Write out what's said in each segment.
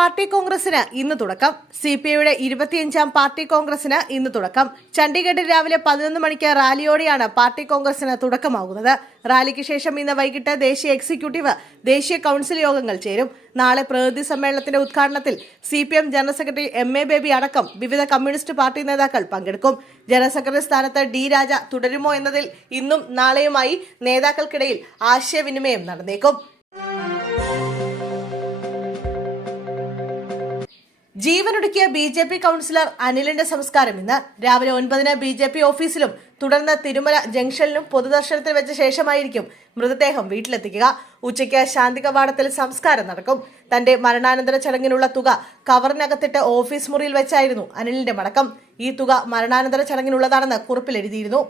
Party കോൺഗ്രസിന് ഇന്ന് തുടക്കം. സി പി ഐയുടെ ഇരുപത്തിയഞ്ചാം പാർട്ടി കോൺഗ്രസിന് ഇന്ന് തുടക്കം. ചണ്ഡീഗഡിൽ രാവിലെ പതിനൊന്ന് മണിക്ക് റാലിയോടെയാണ് പാർട്ടി കോൺഗ്രസിന് തുടക്കമാകുന്നത്. റാലിക്ക് ശേഷം ഇന്ന് വൈകിട്ട് ദേശീയ എക്സിക്യൂട്ടീവ് ദേശീയ കൌൺസിൽ യോഗങ്ങൾ ചേരും. നാളെ പ്രതിനിധി സമ്മേളനത്തിന്റെ ഉദ്ഘാടനത്തിൽ C P M general secretary M A Baby അടക്കം വിവിധ കമ്മ്യൂണിസ്റ്റ് പാർട്ടി നേതാക്കൾ പങ്കെടുക്കും. ജനറൽ സെക്രട്ടറി സ്ഥാനത്ത് ഡി രാജ തുടരുമോ എന്നതിൽ ഇന്നും നാളെയുമായി നേതാക്കൾക്കിടയിൽ ആശയവിനിമയം നടന്നേക്കും. ജീവനൊടുക്കിയ ബി ജെ പി കൗൺസിലർ അനിലിന്റെ സംസ്കാരം ഇന്ന് രാവിലെ ഒൻപതിന് ബി ജെ പി ഓഫീസിലും തുടർന്ന് തിരുമല ജംഗ്ഷനിലും പൊതുദർശനത്തിൽ വെച്ച ശേഷമായിരിക്കും മൃതദേഹം വീട്ടിലെത്തിക്കുക. ഉച്ചയ്ക്ക് ശാന്തി കവാടത്തിൽ സംസ്കാരം നടക്കും. തന്റെ മരണാനന്തര ചടങ്ങിനുള്ള തുക കവറിനകത്തിട്ട് ഓഫീസ് മുറിയിൽ വെച്ചായിരുന്നു അനിലിന്റെ മടക്കം. ഈ തുക മരണാനന്തര ചടങ്ങിനുള്ളതാണെന്ന് കുറിപ്പിൽ എഴുതിയിരുന്നു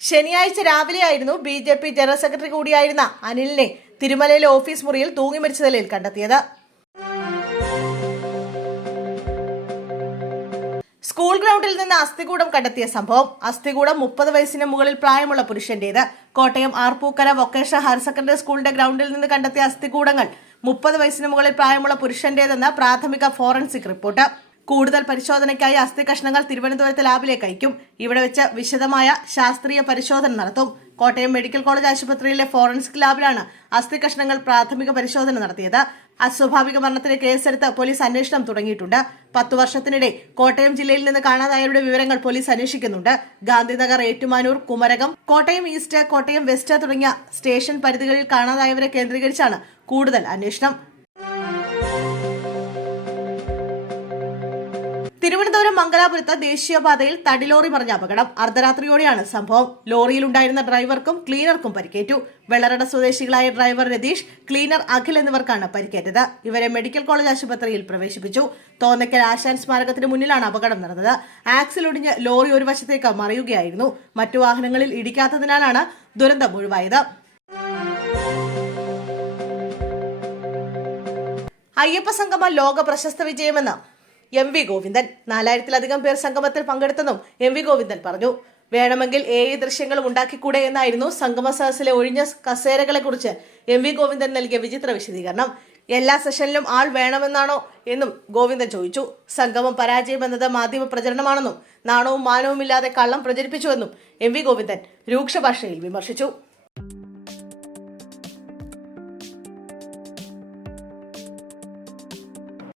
ശനിയാഴ്ച രാവിലെയായിരുന്നു B J P general secretary കൂടിയായിരുന്ന അനിലിനെ തിരുമലയിലെ ഓഫീസ് മുറിയിൽ തൂങ്ങി മരിച്ച നിലയിൽ കണ്ടെത്തിയത്. ഗ്രൗണ്ടിൽ നിന്ന് അസ്ഥികൂടം കണ്ടെത്തിയ സംഭവം. അസ്ഥികൂടം മുപ്പത് വയസ്സിന് മുകളിൽ പ്രായമുള്ള പുരുഷന്റേത്. Kottayam Arpookara vocational higher secondary സ്കൂളിന്റെ ഗ്രൗണ്ടിൽ നിന്ന് കണ്ടെത്തിയ അസ്ഥികൂടങ്ങൾ മുപ്പത് വയസ്സിന് മുകളിൽ പ്രായമുള്ള പുരുഷന്റേതെന്ന് പ്രാഥമിക ഫോറൻസിക് റിപ്പോർട്ട്. കൂടുതൽ പരിശോധനയ്ക്കായി അസ്ഥി കഷ്ണങ്ങൾ തിരുവനന്തപുരത്ത് ലാബിലേക്ക് അയക്കും. ഇവിടെ വെച്ച് വിശദമായ ശാസ്ത്രീയ പരിശോധന നടത്തും. കോട്ടയം മെഡിക്കൽ കോളേജ് ആശുപത്രിയിലെ ഫോറൻസിക് ലാബിലാണ് അസ്ഥി കഷ്ണങ്ങൾ പ്രാഥമിക പരിശോധന നടത്തിയത്. അസ്വാഭാവിക മരണത്തിന് കേസെടുത്ത് പോലീസ് അന്വേഷണം തുടങ്ങിയിട്ടുണ്ട്. പത്തു വർഷത്തിനിടെ കോട്ടയം ജില്ലയിൽ നിന്ന് കാണാതായവരുടെ വിവരങ്ങൾ പോലീസ് അന്വേഷിക്കുന്നുണ്ട്. ഗാന്ധിനഗർ ഏറ്റുമാനൂർ കുമരകം കോട്ടയം ഈസ്റ്റ് കോട്ടയം വെസ്റ്റ് തുടങ്ങിയ സ്റ്റേഷൻ പരിധികളിൽ കാണാതായവരെ കേന്ദ്രീകരിച്ചാണ് കൂടുതൽ അന്വേഷണം. തിരുവനന്തപുരം മംഗലാപുരത്ത് ദേശീയപാതയിൽ തടിലോറി മറിഞ്ഞ അപകടം അർദ്ധരാത്രിയോടെയാണ് സംഭവം. ലോറിയിലുണ്ടായിരുന്ന ഡ്രൈവർക്കും ക്ലീനർക്കും പരിക്കേറ്റു. വെള്ളറട സ്വദേശികളായ ഡ്രൈവർ രതീഷ് ക്ലീനർ അഖിൽ എന്നിവർക്കാണ് പരിക്കേറ്റത്. ഇവരെ മെഡിക്കൽ കോളേജ് ആശുപത്രിയിൽ പ്രവേശിപ്പിച്ചു. തോന്നക്കൽ ആശാൻ സ്മാരകത്തിന് മുന്നിലാണ് അപകടം നടന്നത്. ആക്സിൽ ഒടിഞ്ഞ് ലോറി ഒരു വശത്തേക്ക് മറിയുകയായിരുന്നു. മറ്റു വാഹനങ്ങളിൽ ഇടിക്കാത്തതിനാലാണ് ദുരന്തം ഒഴിവായത്. അയ്യപ്പ സംഗമ ലോക പ്രശസ്ത വിജയമെന്ന് എം വി ഗോവിന്ദൻ. നാലായിരത്തിലധികം പേർ സംഗമത്തിൽ പങ്കെടുത്തെന്നും എം വി ഗോവിന്ദൻ പറഞ്ഞു. വേണമെങ്കിൽ ഏ ദൃശ്യങ്ങളും ഉണ്ടാക്കിക്കൂടെ എന്നായിരുന്നു സംഗമ സദസ്സിലെ ഒഴിഞ്ഞ കസേരകളെ കുറിച്ച് എം വി ഗോവിന്ദൻ നൽകിയ വിചിത്ര വിശദീകരണം. എല്ലാ സെഷനിലും ആൾ വേണമെന്നാണോ എന്നും ഗോവിന്ദൻ ചോദിച്ചു. സംഗമം പരാജയമെന്നത് മാധ്യമ പ്രചരണമാണെന്നും നാണവും മാനവുമില്ലാതെ കള്ളം പ്രചരിപ്പിച്ചുവെന്നും എം വി ഗോവിന്ദൻ രൂക്ഷ ഭാഷയിൽ വിമർശിച്ചു.